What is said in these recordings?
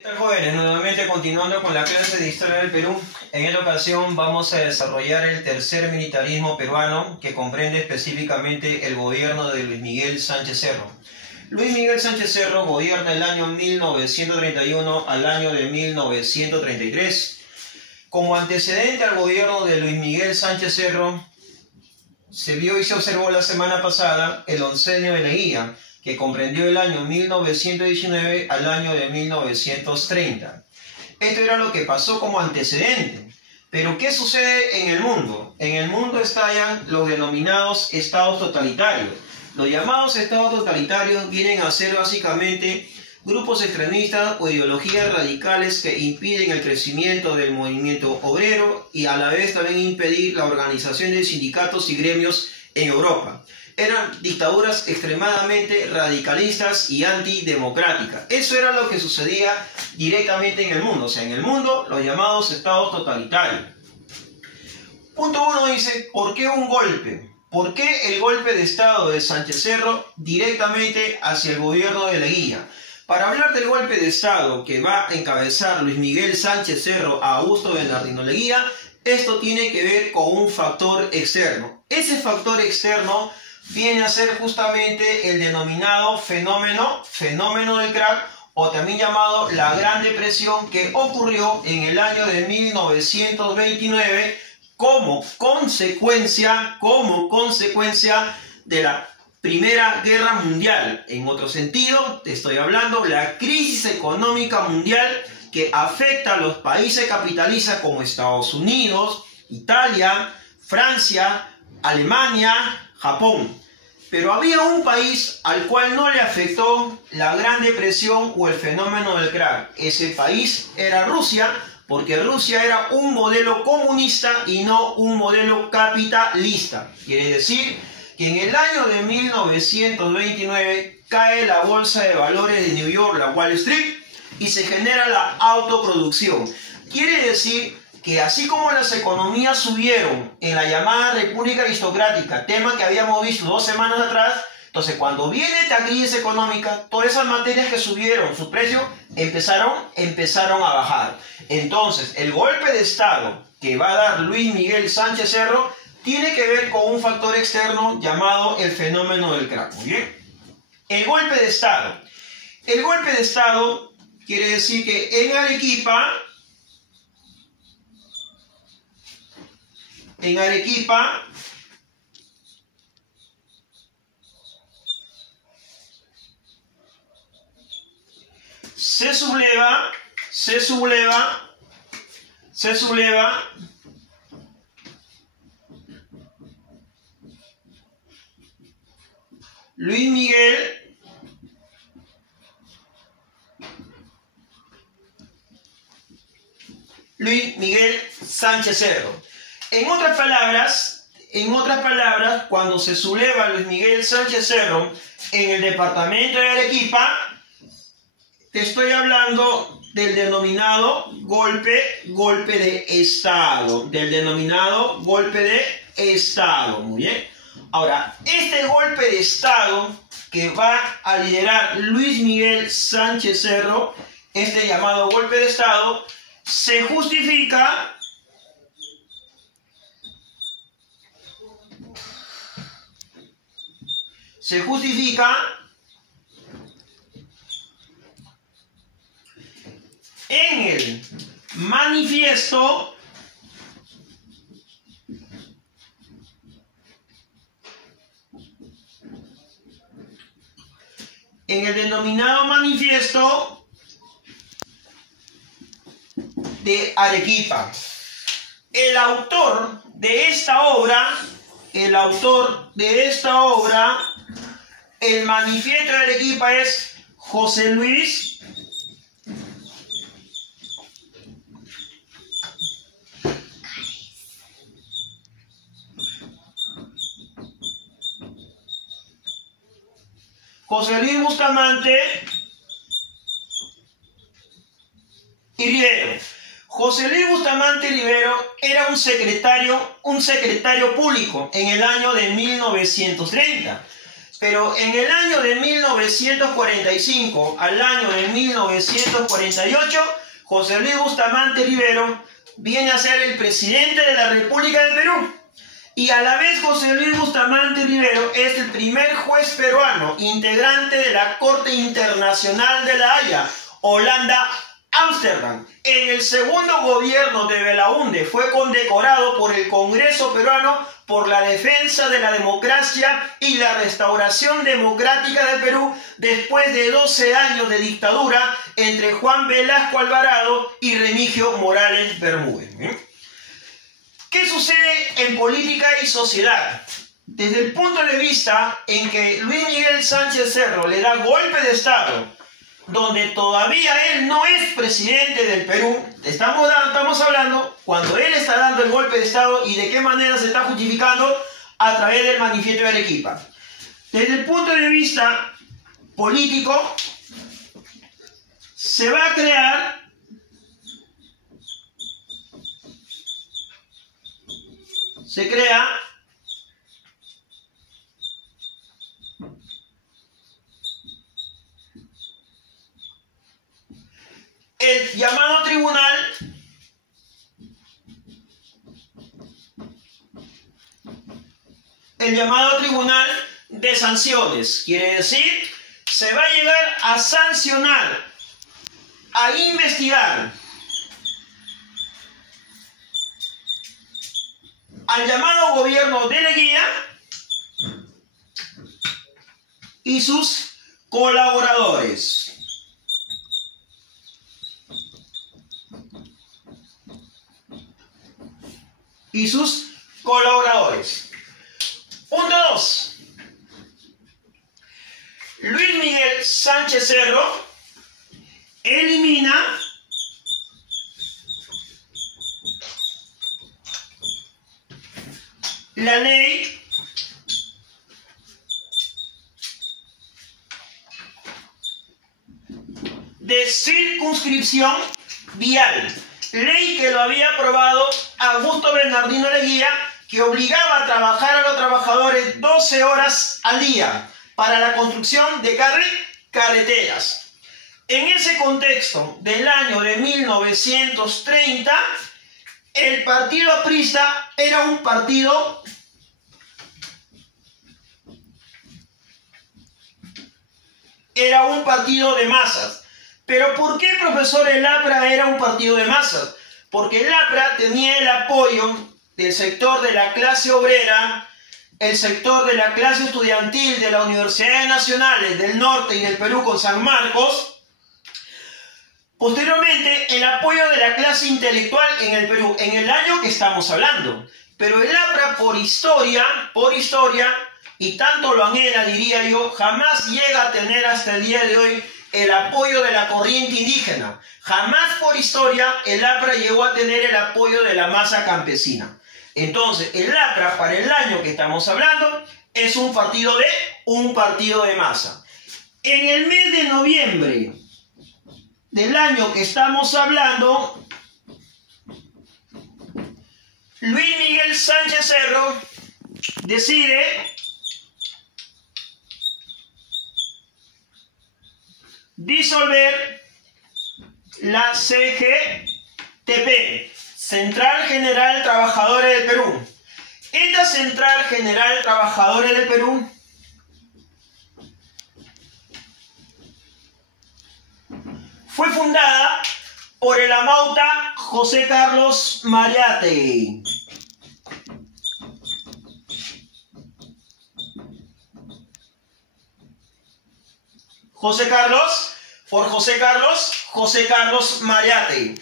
¿Qué tal, jóvenes? Nuevamente continuando con la clase de Historia del Perú. En esta ocasión vamos a desarrollar el tercer militarismo peruano, que comprende específicamente el gobierno de Luis Miguel Sánchez Cerro. Luis Miguel Sánchez Cerro gobierna el año 1931 al año de 1933. Como antecedente al gobierno de Luis Miguel Sánchez Cerro, se vio y se observó la semana pasada el oncenio de Leguía, que comprendió el año 1919 al año de 1930. Esto era lo que pasó como antecedente. Pero ¿qué sucede en el mundo? En el mundo estallan los denominados estados totalitarios. Los llamados estados totalitarios vienen a ser básicamente grupos extremistas o ideologías radicales que impiden el crecimiento del movimiento obrero y a la vez también impedir la organización de sindicatos y gremios en Europa. Eran dictaduras extremadamente radicalistas y antidemocráticas. Eso era lo que sucedía directamente en el mundo. O sea, en el mundo, los llamados estados totalitarios. Punto 1 dice, ¿por qué un golpe? ¿Por qué el golpe de estado de Sánchez Cerro directamente hacia el gobierno de Leguía? Para hablar del golpe de estado que va a encabezar Luis Miguel Sánchez Cerro a Augusto Bernardino Leguía, esto tiene que ver con un factor externo. Ese factor externo viene a ser justamente el denominado fenómeno del crack, o también llamado la Gran Depresión, que ocurrió en el año de 1929 como consecuencia de la Primera Guerra Mundial. En otro sentido, te estoy hablando de la crisis económica mundial que afecta a los países capitalistas como Estados Unidos, Italia, Francia, Alemania, Japón. Pero había un país al cual no le afectó la Gran Depresión o el fenómeno del crack. Ese país era Rusia, porque Rusia era un modelo comunista y no un modelo capitalista. Quiere decir que en el año de 1929 cae la bolsa de valores de New York, la Wall Street, y se genera la autoproducción. Quiere decir que así como las economías subieron en la llamada República Aristocrática, tema que habíamos visto 2 semanas atrás, entonces cuando viene esta crisis económica, todas esas materias que subieron su precio empezaron a bajar. Entonces, el golpe de estado que va a dar Luis Miguel Sánchez Cerro tiene que ver con un factor externo llamado el fenómeno del crack. Muy bien. El golpe de estado. El golpe de estado quiere decir que en Arequipa se subleva Luis Miguel Sánchez Cerro. En otras palabras, cuando se subleva Luis Miguel Sánchez Cerro en el departamento de Arequipa, te estoy hablando del denominado golpe de Estado. Muy bien. Ahora, este golpe de Estado que va a liderar Luis Miguel Sánchez Cerro, este llamado golpe de Estado, se justifica en el manifiesto denominado manifiesto de Arequipa. El autor de esta obra, el manifiesto de Arequipa, es José Luis Bustamante y Rivero. José Luis Bustamante Rivero era un secretario público en el año de 1930. Pero en el año de 1945 al año de 1948, José Luis Bustamante Rivero viene a ser el presidente de la República del Perú. Y a la vez José Luis Bustamante Rivero es el primer juez peruano integrante de la Corte Internacional de La Haya, Holanda, Ámsterdam. En el segundo gobierno de Belaúnde fue condecorado por el Congreso peruano por la defensa de la democracia y la restauración democrática del Perú después de 12 años de dictadura entre Juan Velasco Alvarado y Remigio Morales Bermúdez. ¿Qué sucede en política y sociedad? Desde el punto de vista en que Luis Miguel Sánchez Cerro le da golpe de Estado, donde todavía él no es presidente del Perú, estamos hablando cuando él está dando el golpe de Estado y de qué manera se está justificando a través del manifiesto de Arequipa. Desde el punto de vista político, se va a crear el llamado tribunal de sanciones. Quiere decir, se va a llegar a sancionar, a investigar al llamado gobierno de Leguía y sus colaboradores. Punto 2. Luis Miguel Sánchez Cerro elimina la ley de circunscripción vial, ley que lo había aprobado Augusto Bernardino Leguía, que obligaba a trabajar a los trabajadores 12 horas al día para la construcción de carreteras. En ese contexto del año de 1930, el partido aprista era un partido de masas. ¿Pero por qué, profesor, el APRA era un partido de masas? Porque el APRA tenía el apoyo del sector de la clase obrera, el sector de la clase estudiantil de las universidades nacionales del norte y del Perú con San Marcos. Posteriormente, el apoyo de la clase intelectual en el Perú, en el año que estamos hablando. Pero el APRA, por historia, y tanto lo anhela, diría yo, jamás llega a tener hasta el día de hoy el apoyo de la corriente indígena. Jamás por historia el APRA llegó a tener el apoyo de la masa campesina. Entonces, el APRA, para el año que estamos hablando, es un partido de masa. En el mes de noviembre del año que estamos hablando, Luis Miguel Sánchez Cerro decide disolver la CGTP, Central General Trabajadores del Perú. Esta Central General Trabajadores del Perú fue fundada por el amauta José Carlos Mariátegui. José Carlos Mariátegui.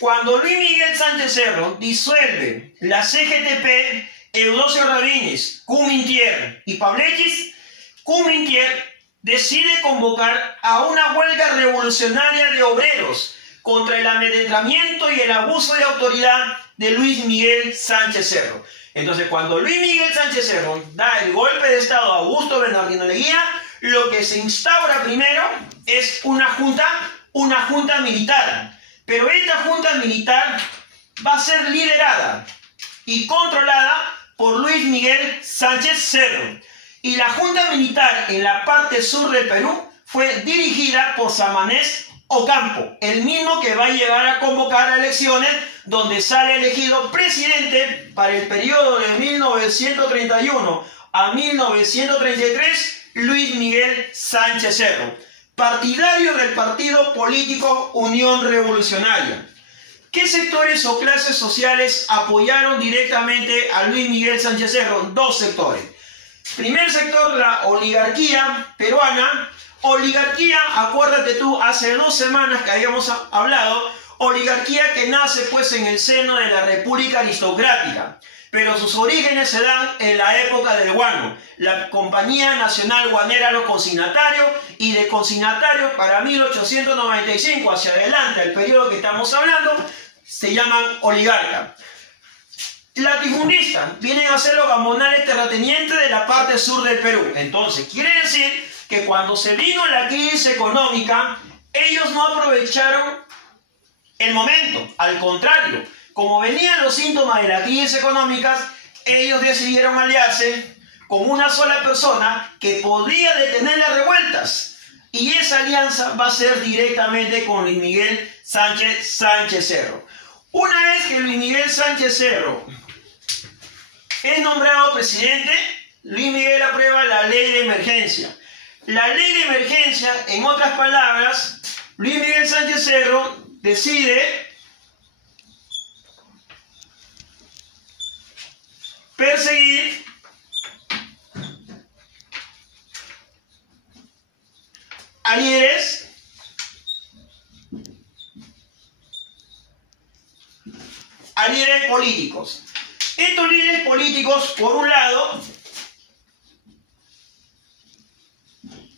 Cuando Luis Miguel Sánchez Cerro disuelve la CGTP, Eudosio Rabines, Cumintier y Pablechis, Cumintier decide convocar a una huelga revolucionaria de obreros contra el amedrentamiento y el abuso de autoridad de Luis Miguel Sánchez Cerro. Entonces, cuando Luis Miguel Sánchez Cerro da el golpe de Estado a Augusto Bernardino Leguía, lo que se instaura primero es una junta militar. Pero esta junta militar va a ser liderada y controlada por Luis Miguel Sánchez Cerro. y la Junta Militar en la parte sur del Perú fue dirigida por Samanez Ocampo, el mismo que va a llevar a convocar a elecciones donde sale elegido presidente para el periodo de 1931 a 1933, Luis Miguel Sánchez Cerro, partidario del partido político Unión Revolucionaria. ¿Qué sectores o clases sociales apoyaron directamente a Luis Miguel Sánchez Cerro? Dos sectores. Primer sector, la oligarquía peruana. Oligarquía, acuérdate tú, hace 2 semanas que habíamos hablado, oligarquía que nace pues en el seno de la República Aristocrática, pero sus orígenes se dan en la época del guano, la Compañía Nacional Guanera Los Consignatarios, y de consignatarios para 1895 hacia adelante, el periodo que estamos hablando, se llaman oligarcas. Latifundistas vienen a ser los gamonales terratenientes de la parte sur del Perú. Entonces, quiere decir que cuando se vino la crisis económica, ellos no aprovecharon el momento. Al contrario, como venían los síntomas de la crisis económica, ellos decidieron aliarse con una sola persona que podría detener las revueltas. Y esa alianza va a ser directamente con Luis Miguel Sánchez Cerro. Una vez que Luis Miguel Sánchez Cerro es nombrado presidente, Luis Miguel aprueba la ley de emergencia. La ley de emergencia, en otras palabras, Luis Miguel Sánchez Cerro decide perseguir a líderes políticos. Estos líderes políticos, por un lado,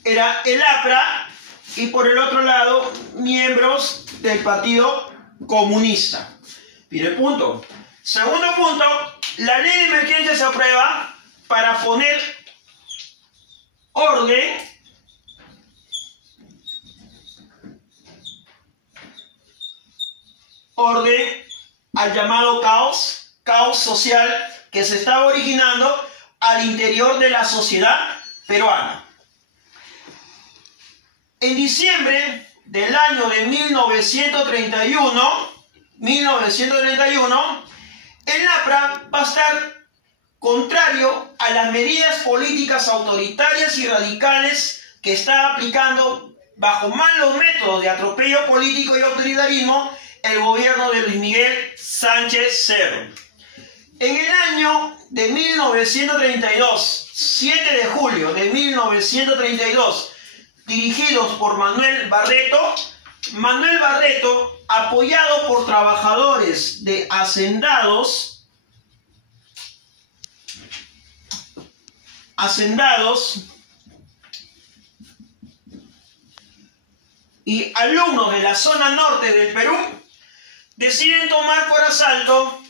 era el APRA, y por el otro lado, miembros del Partido Comunista. Primer punto. Segundo punto, la ley de emergencia se aprueba para poner orden al llamado caos social que se estaba originando al interior de la sociedad peruana. En diciembre del año de 1931, el APRA va a estar contrario a las medidas políticas autoritarias y radicales que está aplicando bajo malos métodos de atropello político y autoritarismo el gobierno de Luis Miguel Sánchez Cerro. En el año de 1932, 7 de julio de 1932, dirigidos por Manuel Barreto, apoyado por trabajadores de hacendados y alumnos de la zona norte del Perú, deciden tomar por asalto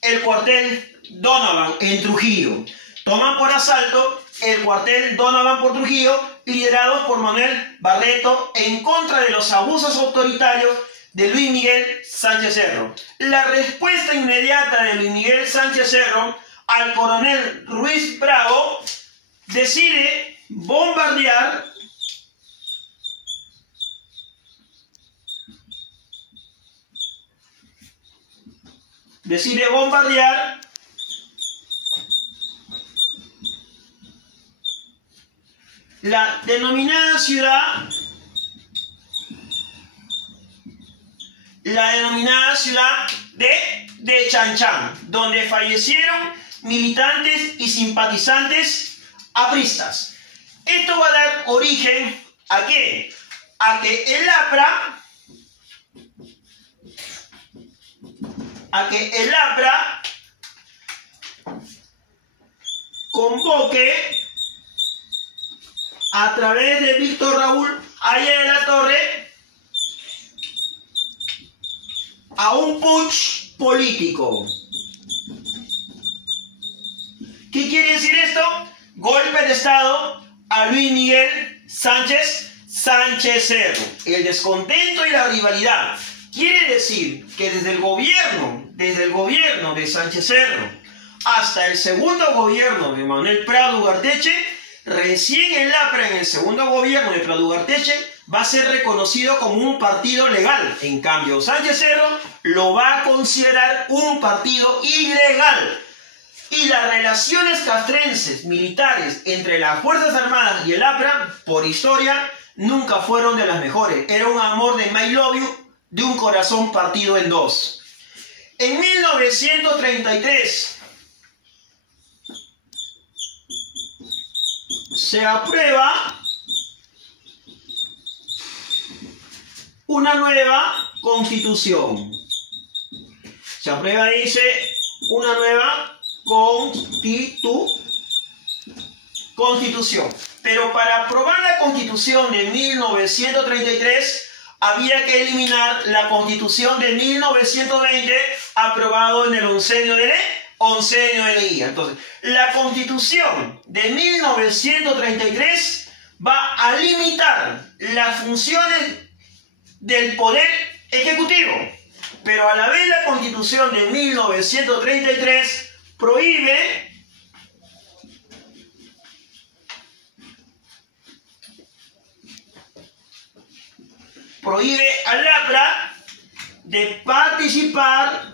el cuartel Donovan en Trujillo. Toman por asalto el cuartel Donovan por Trujillo, liderados por Manuel Barreto, en contra de los abusos autoritarios de Luis Miguel Sánchez Cerro. La respuesta inmediata de Luis Miguel Sánchez Cerro al coronel Ruiz Bravo decide bombardear la denominada ciudad de Chanchán, donde fallecieron militantes y simpatizantes apristas. Esto va a dar origen ¿a qué? A que el APRA convoque a través de Víctor Raúl Haya de la Torre a un putsch político. ¿Qué quiere decir esto? Golpe de Estado a Luis Miguel Sánchez Cerro. El descontento y la rivalidad quiere decir que desde el gobierno de Sánchez Cerro hasta el segundo gobierno de Manuel Prado Ugarteche Recién el APRA, en el segundo gobierno de Pladú Arteche, va a ser reconocido como un partido legal. En cambio, Sánchez Cerro lo va a considerar un partido ilegal. Y las relaciones castrenses militares entre las Fuerzas Armadas y el APRA, por historia, nunca fueron de las mejores. Era un amor de my love you, de un corazón partido en dos. En 1933 se aprueba una nueva constitución. Se aprueba, dice, una nueva constitución. Pero para aprobar la constitución de 1933 había que eliminar la constitución de 1920 aprobado en el oncenio de Leguía. Entonces, la constitución de 1933 va a limitar las funciones del poder ejecutivo, pero a la vez la constitución de 1933 prohíbe al APRA de participar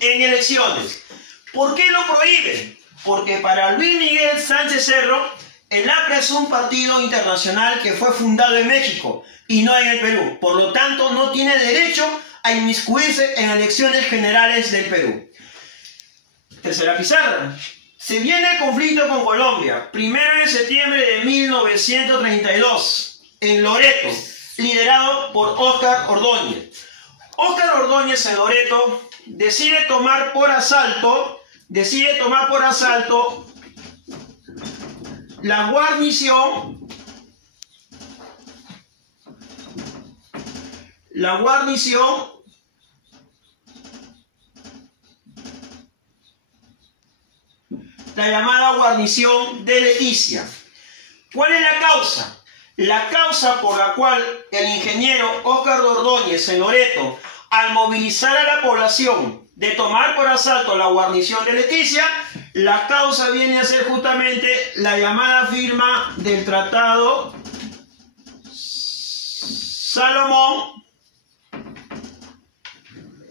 en elecciones. ¿Por qué lo prohíbe? Porque para Luis Miguel Sánchez Cerro, el APRA es un partido internacional que fue fundado en México y no en el Perú. Por lo tanto, no tiene derecho a inmiscuirse en elecciones generales del Perú. Tercera pizarra. Se viene el conflicto con Colombia. 1 de septiembre de 1932, en Loreto, liderado por Óscar Ordóñez. Óscar Ordóñez en Loreto decide tomar por asalto la guarnición la llamada guarnición de Leticia. ¿Cuál es la causa? La causa por la cual el ingeniero Óscar Ordóñez en Loreto, al movilizar a la población de tomar por asalto la guarnición de Leticia, la causa viene a ser justamente la llamada firma del Tratado Salomón,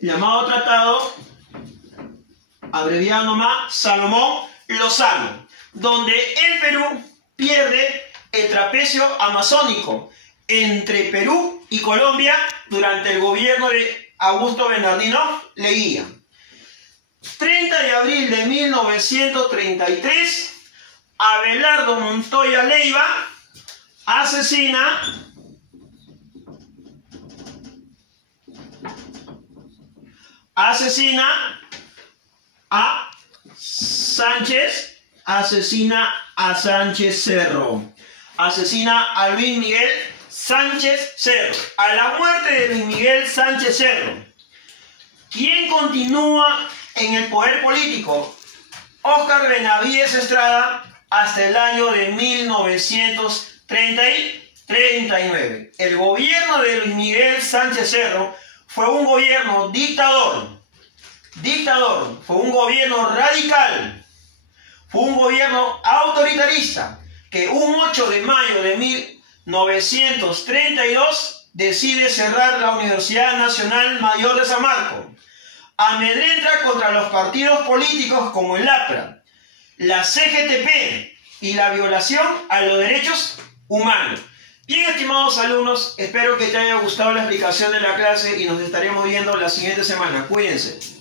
llamado Tratado, abreviado nomás, Salomón-Lozano, donde el Perú pierde el trapecio amazónico entre Perú y Colombia durante el gobierno de Augusto Bernardino Leguía. 30 de abril de 1933, Abelardo Montoya Leiva asesina a Sánchez Cerro. Asesina a Luis Miguel Sánchez Cerro. A la muerte de Luis Miguel Sánchez Cerro, ¿quién continúa en el poder político? Óscar Benavides Estrada hasta el año de 1939. El gobierno de Luis Miguel Sánchez Cerro fue un gobierno dictador, fue un gobierno radical, fue un gobierno autoritarista, que un 8 de mayo de 1932 decide cerrar la Universidad Nacional Mayor de San Marcos. Amedrenta contra los partidos políticos como el APRA, la CGTP y la violación a los derechos humanos. Bien, estimados alumnos, espero que te haya gustado la explicación de la clase y nos estaremos viendo la siguiente semana. Cuídense.